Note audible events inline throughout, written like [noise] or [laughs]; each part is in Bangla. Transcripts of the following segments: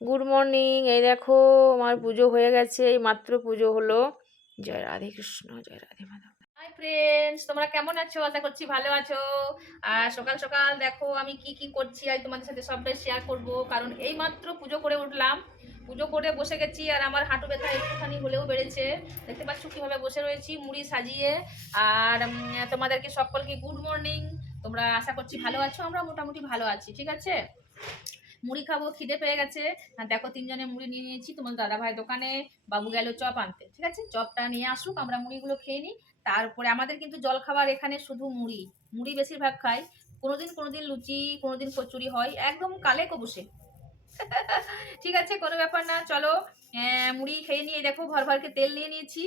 গুড মর্নিং এই দেখো, আমার পুজো হয়ে গেছে, এই মাত্র পুজো হলো। জয় রাধে কৃষ্ণ, জয় রাধে মাধব। ফ্রেন্ডস তোমরা কেমন আছো? আশা করছি ভালো আছো। আর সকাল সকাল দেখো, আমি কি কি করছি, আজ তোমাদের সাথে সবটাই শেয়ার করব। কারণ এই মাত্র পুজো করে উঠলাম। পুজো করে বসে গেছি, আর আমার হাঁটু ব্যথা একটুখানি হলেও বেড়েছে। দেখতে পাচ্ছ কীভাবে বসে রয়েছি, মুড়ি সাজিয়ে। আর তোমাদেরকে সকলকে গুড মর্নিং তোমরা আশা করছি ভালো আছো, আমরা মোটামুটি ভালো আছি, ঠিক আছে? মুড়ি খাব, খিদে পেয়ে গেছে। দেখো তিনজনে মুড়ি নিয়ে নিয়েছি, তোমার দাদা ভাই দোকানে বাবু গেল চপ আনতে, ঠিক আছে? চপটা নিয়ে আসুক, আমরা মুড়িগুলো খেয়ে নিই। তারপরে আমাদের কিন্তু জল খাবার এখানে শুধু মুড়ি মুড়ি বেশিরভাগ খাই। কোনোদিন কোনোদিন লুচি, কোনোদিন কচুরি হয়, একদম কালে কবসে। [laughs] ঠিক আছে, কোনো ব্যাপার না, চলো। মুড়ি খেয়ে নিয়ে দেখো, ভর ভরকে তেল নিয়ে নিয়েছি।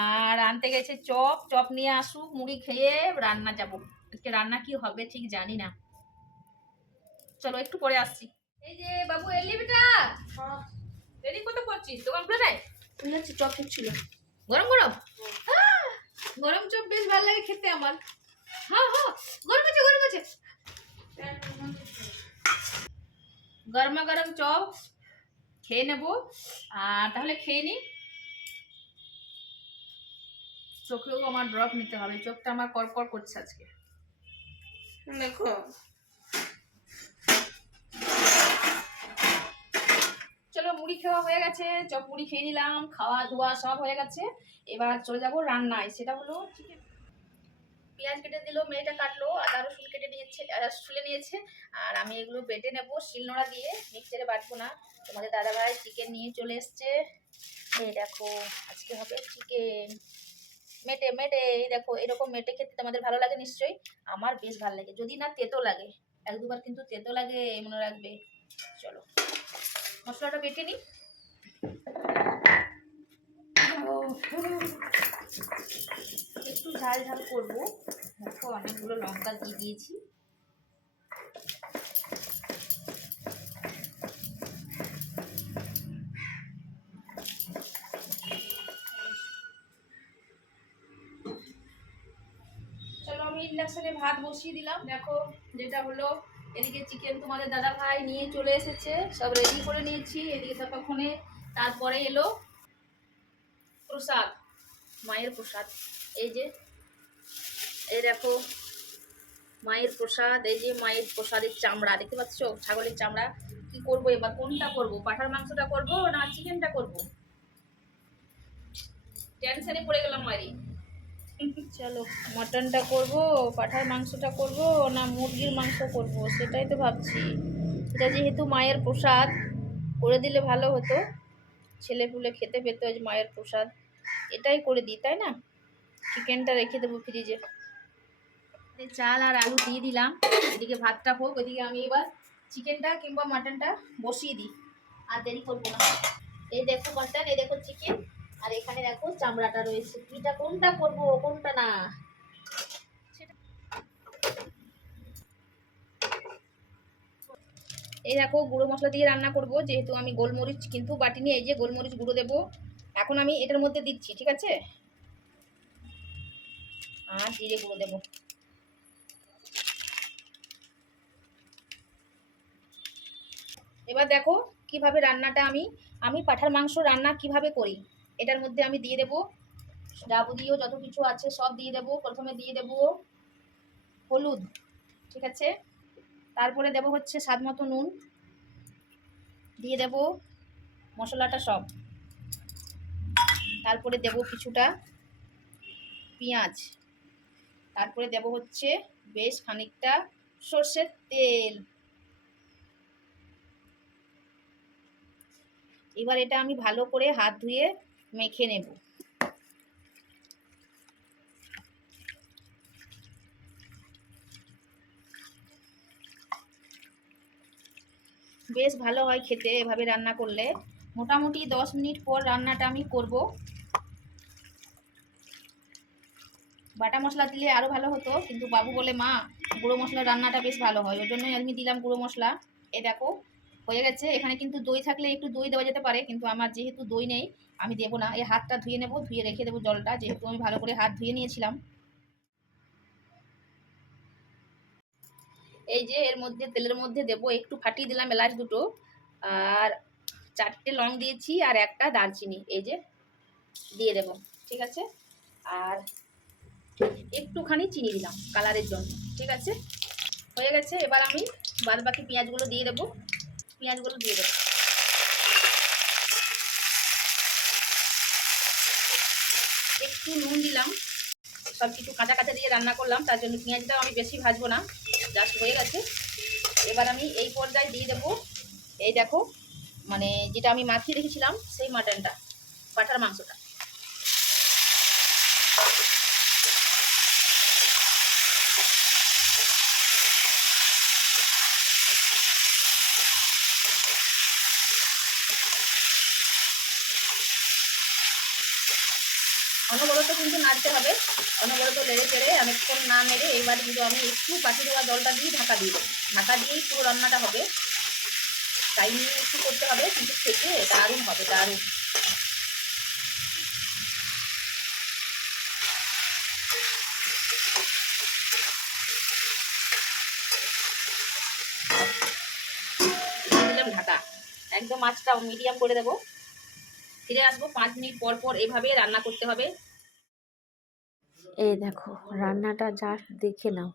আর আনতে গেছে চপ চপ নিয়ে আসুক, মুড়ি খেয়ে রান্না যাব। আজকে রান্না কি হবে ঠিক জানি না। চলো, একটু পরে আসছি। এই যে বাবু এলি বেটা রেডি কত করছিস দোকান খুলে নাই? শুনেছি চপ ছিল। গরম গরম? আহ, গরম চপ বেশ ভালো লাগে খেতে আমার। হ্যাঁ হ্যাঁ। গরম আছে গরম আছে। গরমা গরম চপ খেয়ে নেব। আর তাহলে খেয়ে নি। চোখেও আমার ড্রপ নিতে হবে। চোখটা আমার কড়কড় করছে আজকে। দেখো চলো, মুড়ি খাওয়া হয়ে গেছে। চপ, মুড়ি খেয়ে নিলাম, খাওয়া ধোয়া সব হয়ে গেছে। এবার চলে যাব রান্নায়। সেটা হলো চিকেন পেঁয়াজ কেটে দিল, মেয়েটা কাটলো, আদা, রসুন কেটে নিয়েছে শুলে নিয়েছে। আর আমি এগুলো বেটে নেব শিলনোড়া দিয়ে। মিক্সারে বাটবো না। তোমাদের দাদাভাই চিকেন নিয়ে চলে এসছে। এই দেখো, আজকে হবে চিকেন মেটে মেটে, এই দেখো, এরকম মেটে খেতে তোমাদের ভালো লাগে নিশ্চয়ই? আমার বেশ ভালো লাগে। যদি না তেতো লাগে। এক দুবার কিন্তু তেতো লাগে, মনে রাখবে। চলো। মশলাটা বেটে নিই। একটু ঝাল ঝাল করব। দেখো, অনেকগুলো লঙ্কা দিয়ে দিয়েছি। চলো, আমি ভাত বসিয়ে দিলাম। দেখো, যেটা হলো এদিকে চিকেন তোমাদের দাদা ভাই নিয়ে চলে এসেছে, সব রেডি করে নিয়েছি, এদিকে ততক্ষণে তারপরে এলো প্রসাদ, মায়ের প্রসাদ। এই যে, এই দেখো, মায়ের প্রসাদ, এই যে মায়ের প্রসাদের চামড়া, দেখতে পাচ্ছ? ছাগলের চামড়া, কি করব এবার? কোনটা করব? পাঠার মাংসটা করব না চিকেনটা করব? টেনশনে পড়ে গেলাম মারি। চলো, মটনটা করব, পাঠার মাংসটা করব, না মুরগির মাংস করব, সেটাই তো ভাবছি। এটা যেহেতু মায়ের প্রসাদ, করে দিলে ভালো হতো। ছেলে পুলে খেতে পেতো আজ মায়ের প্রসাদ। এটাই করে দিই, তাই না? চিকেনটা রেখে দেবো ফ্রিজে। চাল আর আলু দিয়ে দিলাম। এদিকে ভাতটা হোক ওইদিকে আমি এবার চিকেনটা কিংবা মাটনটা বসিয়ে দিই। আর দেরি করব না। এই দেখো মাটন এই দেখো চিকেন। আর এখানে দেখো চামড়াটা রয়েছে। কিটা, কোনটা করব, কোনটা না? এই দেখো, গুঁড়ো মশলা দিয়ে রান্না করব। যেহেতু আমি গোলমরিচ কিন্তু বাটিনি, এই যে গোলমরিচ গুঁড়ো দেবো। এখন আমি এটার মধ্যে দিচ্ছি, ঠিক আছে? আর জিরে গুঁড়ো দেবো। এবার দেখো কীভাবে রান্নাটা আমি আমি পাঠার মাংস রান্না কীভাবে করি। এটার মধ্যে আমি দিয়ে দেবো ডাবুদিও যত কিছু আছে সব দিয়ে দেবো। প্রথমে দিয়ে দেবো হলুদ, ঠিক আছে? তারপরে দেবো হচ্ছে স্বাদ মতো নুন। দিয়ে দেব মশলাটা সব। তারপরে দেব কিছুটা পেঁয়াজ। তারপরে দেব হচ্ছে বেশ খানিকটা সর্ষের তেল। এবার এটা আমি ভালো করে হাত ধুয়ে মেখে নেব। বেশ ভালো হয় খেতে এভাবে রান্না করলে। মোটামুটি দশ মিনিট পর রান্নাটা আমি করব। বাটা মশলা দিলে আরও ভালো হতো, কিন্তু বাবু বলে, মা, গুঁড়ো মশলা রান্নাটা বেশ ভালো হয়। ওই জন্যই আমি দিলাম গুঁড়ো মশলা। এ দেখো হয়ে গেছে। এখানে কিন্তু দই থাকলে একটু দই দেওয়া যেতে পারে, কিন্তু আমার যেহেতু দই নেই, আমি দেবো না। এই হাতটা ধুয়ে নেব, ধুয়ে রেখে দেবো জলটা, যেহেতু আমি ভালো করে হাত ধুয়ে নিয়েছিলাম। এই যে এর মধ্যে, তেলের মধ্যে দেবো, একটু ফাটিয়ে দিলাম এলাচ দুটো। আর চারটে লং দিয়েছি, আর একটা দারচিনি, এই যে দিয়ে দেব, ঠিক আছে? আর একটুখানি চিনি দিলাম, কালারের জন্য, ঠিক আছে? হয়ে গেছে, এবার আমি বাদ বাকি পেঁয়াজগুলো দিয়ে দেবো। পেঁয়াজগুলো দিয়ে দেবো। একটু নুন দিলাম। সব কিছু কাঁচা কাঁচা দিয়ে রান্না করলাম, তার জন্য পেঁয়াজটাও আমি বেশি ভাজবো না জাস্ট হয়ে গেছে। এবার আমি এই পর্যায়ে দিয়ে দেবো, এই দেখো মানে যেটা আমি মাখিয়ে রেখেছিলাম, সেই মাটনটা পাঠার মাংসটা। অনবরত কিন্তু নাড়তে হবে। অনবরত লেড়ে চেড়ে অনেকক্ষণ না নেড়ে এবার কিন্তু আমি একটু পাখি দেওয়া জলটা দিয়ে ঢাকা দিয়ে দেবো। ঢাকা দিয়েই পুরো রান্নাটা হবে। টাইম নিয়ে একটু করতে হবে, কিন্তু খেতে দারুণ হবে, দারুণ। দিয়ে ঢাকা একদম মাছটা মিডিয়াম করে দেবো। ফিরে আসব পাঁচ মিনিট পর পর এভাবে রান্না করতে হবে। এই দেখো, রান্নাটা জাস্ট দেখে নাও।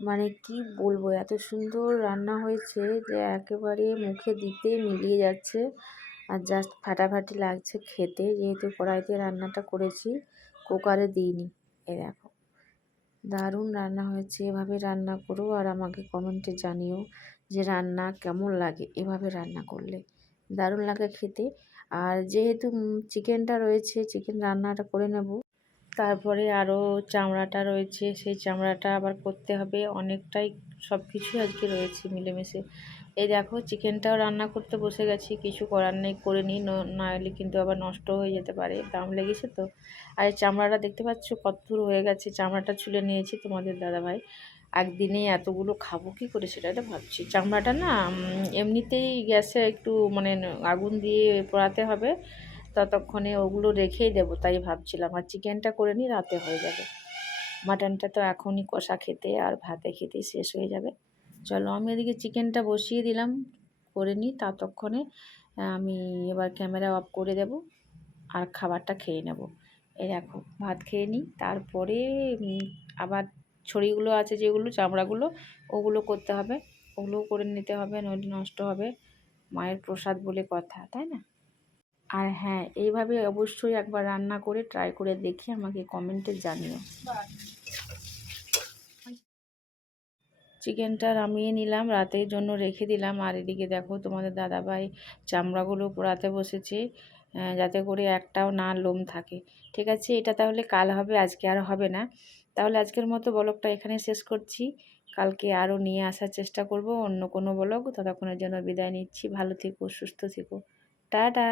মানে কি বলব, এত সুন্দর রান্না হয়েছে যে একেবারে মুখে দিতে মিলিয়ে যাচ্ছে। আর জাস্ট ফাটাফাটি লাগছে খেতে, যেহেতু কড়াইতে রান্নাটা করেছি, কুকারে দিইনি। এ দেখো, দারুণ রান্না হয়েছে, এভাবে রান্না করো আর আমাকে কমেন্টে জানিও। যে রান্না কেমন লাগে, এভাবে রান্না করলে। দারুণ লাগে খেতে। আর যেহেতু চিকেনটা রয়েছে, চিকেন রান্নাটা করে নেব। তারপরে আরও চামড়াটা রয়েছে, সেই চামড়াটা আবার করতে হবে। অনেকটাই সব কিছুই আজকে রয়েছে মিলেমিশে। এই দেখো, চিকেনটাও রান্না করতে বসে গেছি। কিছু করার নেই, করে নিই। না হলে কিন্তু আবার নষ্ট হয়ে যেতে পারে। দাম লেগেছে তো। আর চামড়াটা দেখতে পাচ্ছ কত দূর হয়ে গেছে। চামড়াটা ছুলে নিয়েছি তোমাদের দাদাভাই। একদিনেই এতগুলো খাব কী করে সেটা তো ভাবছি। চামড়াটা না এমনিতেই গ্যাসে একটু মানে আগুন দিয়ে পোড়াতে হবে, ততক্ষণে ওগুলো রেখেই দেবো, তাই ভাবছিলাম। আর চিকেনটা করে নিই, রাতে হয়ে যাবে। মাটনটা তো এখনই কষা খেতে আর ভাতে খেতেই শেষ হয়ে যাবে। চলো, আমি এদিকে চিকেনটা বসিয়ে দিলাম, করে নিই, ততক্ষণে আমি এবার ক্যামেরা অফ করে দেব আর খাবারটা খেয়ে নেব। এই দেখো, ভাত খেয়ে নিই, তারপরে আবার ছড়িগুলো আছে যেগুলো, চামড়াগুলো, ওগুলো করতে হবে। ওগুলো করে নিতে হবে, নইলে নষ্ট হবে। মায়ের প্রসাদ বলে কথা, তাই না? আর হ্যাঁ এইভাবে অবশ্যই একবার রান্না করে ট্রাই করে দেখে আমাকে কমেন্টে জানিও। চিকেনটা নামিয়ে নিলাম, রাতের জন্য রেখে দিলাম। আর এদিকে দেখো তোমাদের দাদাভাই চামড়াগুলো পোড়াতে বসেছে। যাতে করে একটাও না লোম থাকে। ঠিক আছে? এটা তাহলে কাল হবে, আজকে আর হবে না। তাহলে আজকের মতো ব্লগটা এখানে শেষ করছি। কালকে আরও নিয়ে আসার চেষ্টা করব, অন্য কোনো ব্লগ। ততক্ষণের জন্য বিদায় নিচ্ছি। ভালো থেকো, সুস্থ থেকো। টাটা!